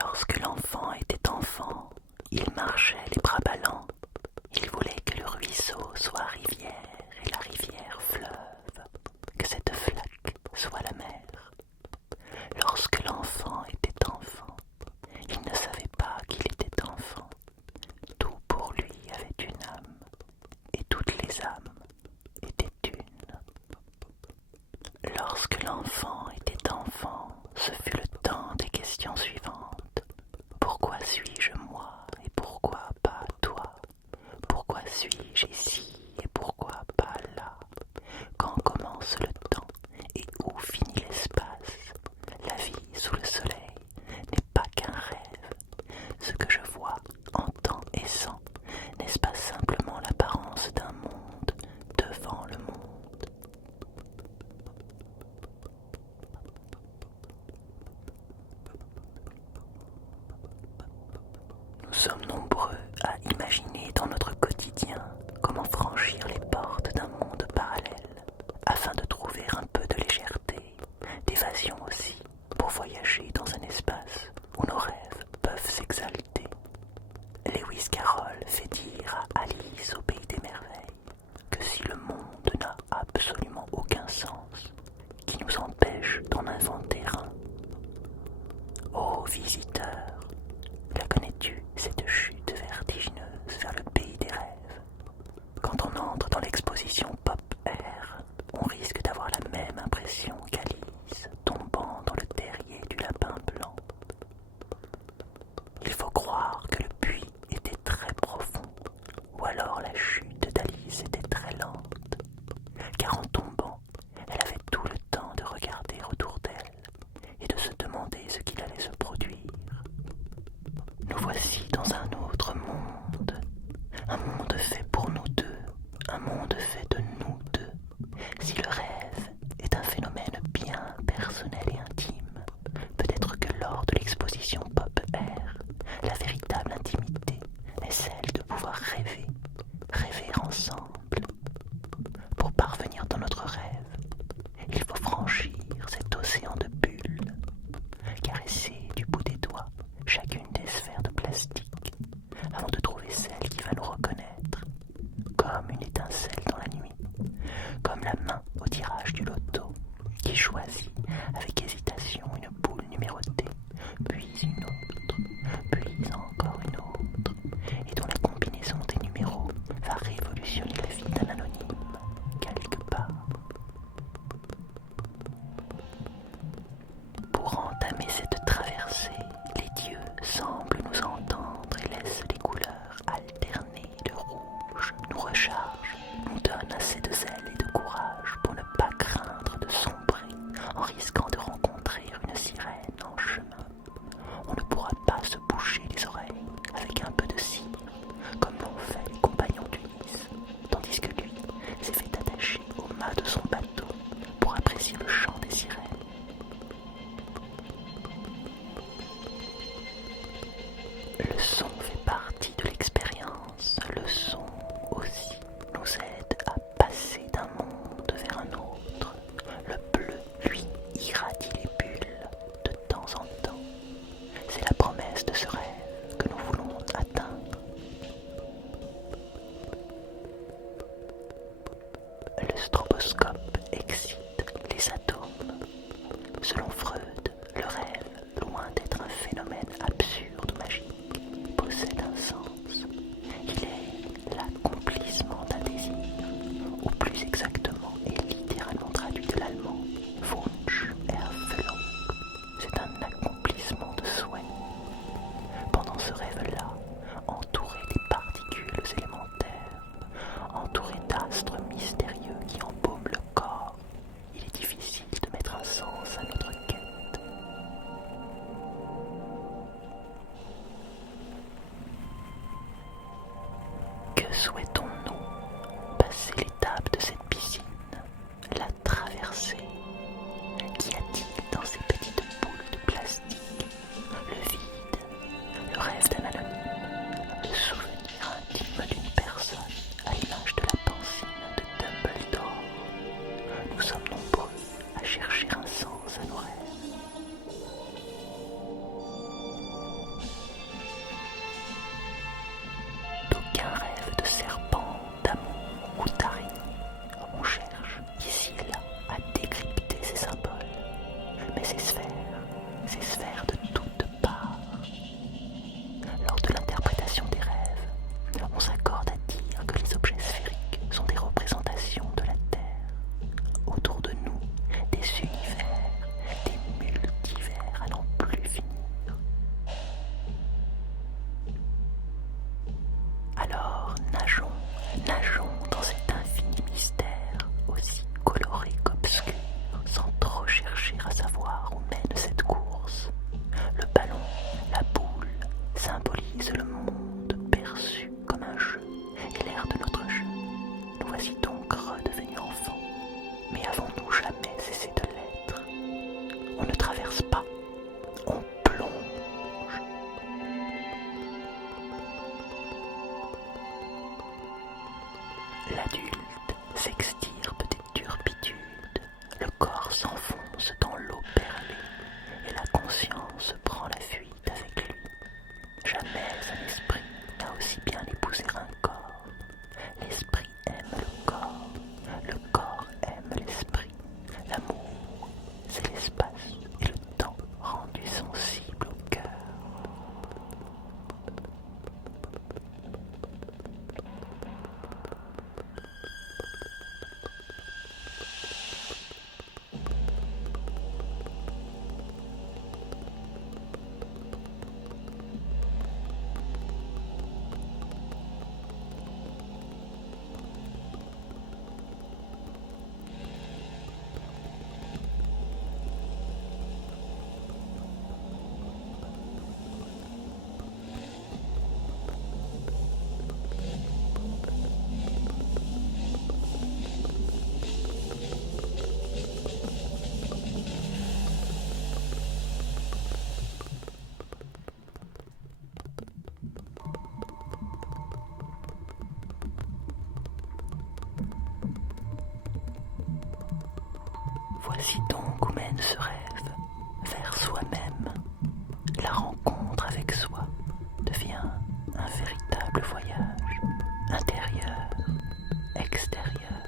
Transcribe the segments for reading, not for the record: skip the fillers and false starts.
Lorsque l'enfant était enfant, il marchait les bras ballants. Il voulait que le ruisseau soit rivière et la rivière fleuve, que cette flaque soit la mer. Lorsque l'enfant était enfant, il ne savait pas qu'il était enfant. Tout pour lui avait une âme, et toutes les âmes étaient une. Lorsque l'enfant était enfant, ce fut le temps des questions suivantes. Pourquoi suis-je moi et pourquoi pas toi? Pourquoi suis-je ici et pourquoi pas là? Quand commence le temps et où finit l'espace? La vie sous le soleil n'est pas qu'un rêve. Ce que je vois, entends et sens, n'est-ce pas simplement l'apparence d'un monde devant le monde? Nous sommes nombreux à imaginer dans notre quotidien comment franchir les portes d'un monde parallèle afin de trouver un peu de légèreté, d'évasion aussi, pour voyager dans un espace où nos rêves peuvent s'exalter. Lewis Carroll fait dire à Alice au pays des merveilles que si le monde n'a absolument aucun sens, qui nous empêche d'en inventer un. Ô visiteur, la connais-tu, cette chute vertigineuse vers le pays des rêves? Quand on entre dans l'exposition Pop Air, on risque d'avoir la même impression qu'Alice tombant dans le terrier du lapin blanc. Il faut croire que le puits était très profond, ou alors la chute d'Alice était très lente, car en tombant, elle avait tout le temps de regarder autour d'elle et de se demander ce qu'il allait se produire. Nous voici dans un autre monde, un monde fait pour nous deux, un monde fait de nous deux. Si le rêve est un phénomène bien personnel et intime, peut-être que lors de l'exposition Pop Air, la véritable intimité est celle de pouvoir rêver, rêver ensemble. Pour parvenir dans notre rêve, il faut franchir cet océan de bulles, caresser du bout des doigts chacune des sphères de plastique avant de trouver celle qui va nous reconnaître, comme une étincelle dans la nuit, comme la main au tirage du loto qui choisit avec hésitation une boule numérotée, puis une autre, puis encore une autre, et dont la combinaison des numéros va révolutionner la vie d'un anonyme quelque part. Pour entamer cette traversée, les dieux semblent nous entendre et laissent les couleurs alterner. Le rouge nous recharge, nous donne assez de zèle et de courage pour ne pas craindre de sombrer en risquant de rencontrer une sirène en chemin. On ne pourra pas se boucher les oreilles avec un peu de cire, comme l'ont fait les compagnons d'Ulysse, tandis que lui s'est fait attacher au mât de son bateau pour apprécier le chant des sirènes. Le son fait partie de l'expérience. Le son aussi nous aide à passer d'un monde vers un autre. Le bleu, lui, irradie les bulles de temps en temps. C'est la promesse de ce rêve que nous voulons atteindre. Le stroboscope excite les atomes. Selon Freud, le rêve, loin d'être un phénomène absurde ou magique, possède un sens. Il est l'accomplissement d'un désir, ou plus exactement et littéralement traduit de l'allemand, Wunsch-Erfüllung. C'est un accomplissement de souhait. Pendant ce rêve-là, entouré des particules élémentaires, entouré d'astres mystérieux qui embaument le corps, il est difficile de mettre un sens à notre quête. Que souhaitons-nous? Passer l'étape de cette piscine, la traverser. Qu'y a-t-il dans ces petites boules de plastique? Le vide, le rêve d'un anonyme, le souvenir intime d'une personne, à l'image de la pensine de Dumbledore. Nous sommes nombreux à chercher un sens à nos rêves. Voici donc où mène ce rêve, vers soi-même. La rencontre avec soi devient un véritable voyage, intérieur, extérieur.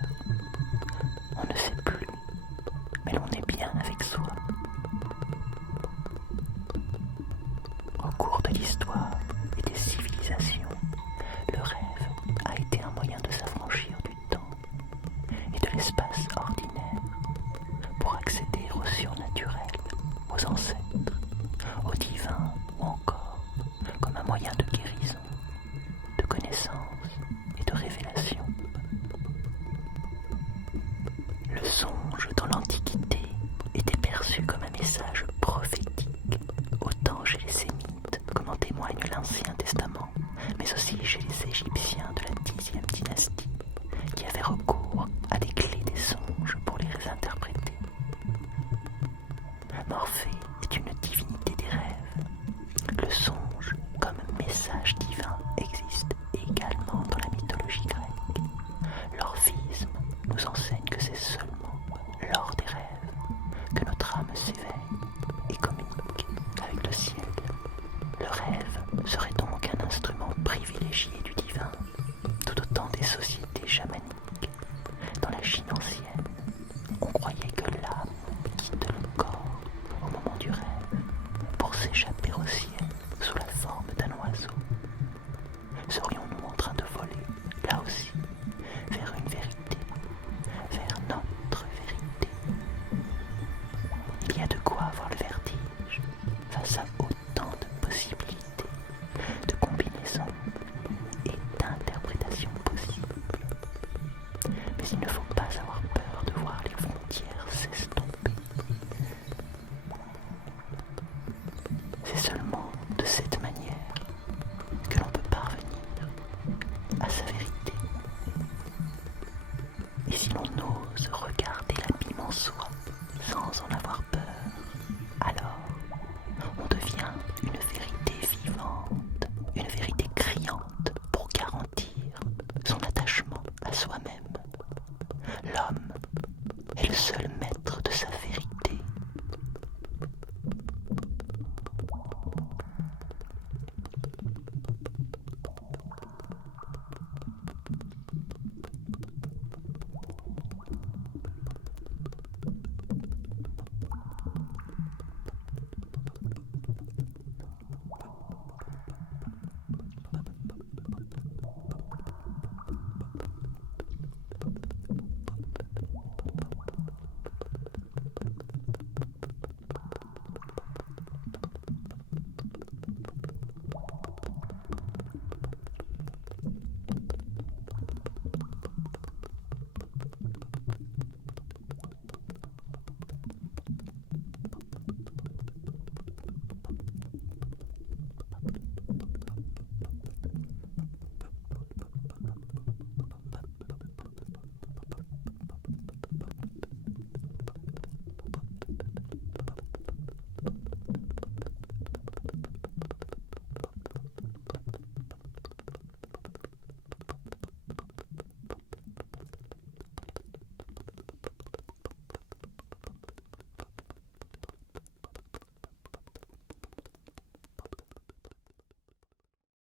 On ne sait plus, mais l'on est bien avec soi. Au cours de l'histoire et des civilisations, le rêve a été un moyen de s'affranchir du temps et de l'espace ordinaire pour accéder au surnaturel, aux ancêtres, au divin ou encore comme un moyen de guérison, de connaissance et de révélation. Le songe dans l'Antiquité était perçu comme un message prophétique, autant chez les Sémites, comme en témoigne l'Ancien Testament, mais aussi chez les Égyptiens de la Xe dynastie, qui avaient recours à des clés des songes pour les interpréter. Morphée est une divinité des rêves. Le songe, comme message divin, existe également dans la mythologie grecque. L'orphisme nous enseigne que c'est seulement lors des rêves que notre âme s'éveille et communique avec le ciel. Le rêve serait donc un instrument privilégié du divin, tout autant des sociétés chamaniques. Dans la Chine ancienne,